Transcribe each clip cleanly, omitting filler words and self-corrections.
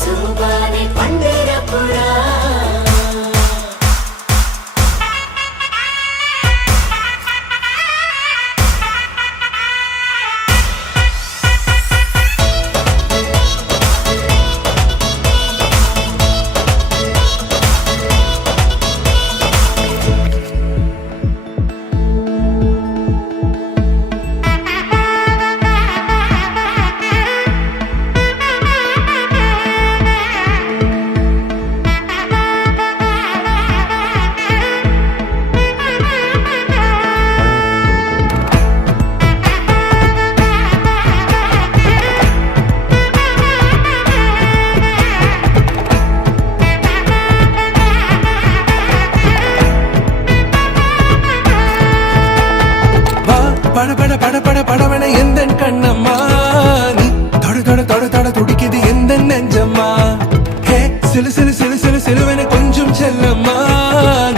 சுபானே பண்டிர புறா பட பட பட படவன எந்த கண்ணம்மா நீ தொட தொட தொட தொட துடிக்குது எந்த நெஞ்சம்மா ஹே சிலு சிலு சிலு சிலு சிலுவன கொஞ்சம் செல்லம்மா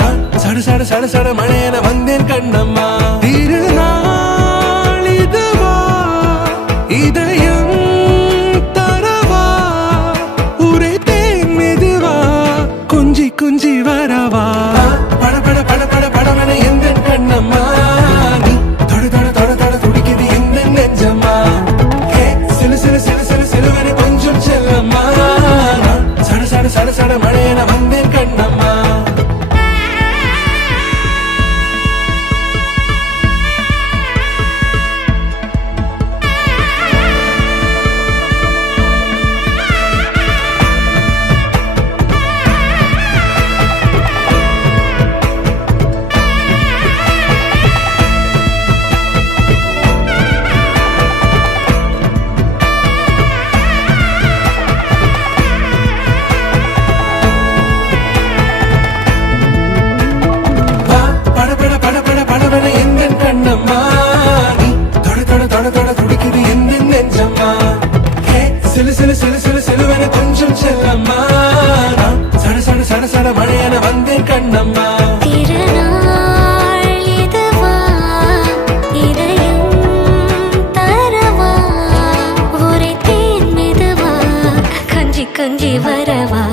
நான் சட சட சட சட மழையன வந்தேன் கண்ணம்மா திருநாள் இதுவா இதயம் தரவா உரைத்தேன் மெதுவா குஞ்சி குஞ்சி வரவா பட பட பட பட படவன எந்த கண்ணம்மா சட சட மழையன வந்தேன் கண்ணம்மா சிலு சிலு சிலு சிலு சிலுவன கொஞ்சம் செல்லம்மா சட சட சட சட மழையன வந்தேன் கண்ணம்மா திருநாள் இதுவா இதயம் தரவா உரைத்தேன் மெதுவா கஞ்சி கஞ்சி வரவா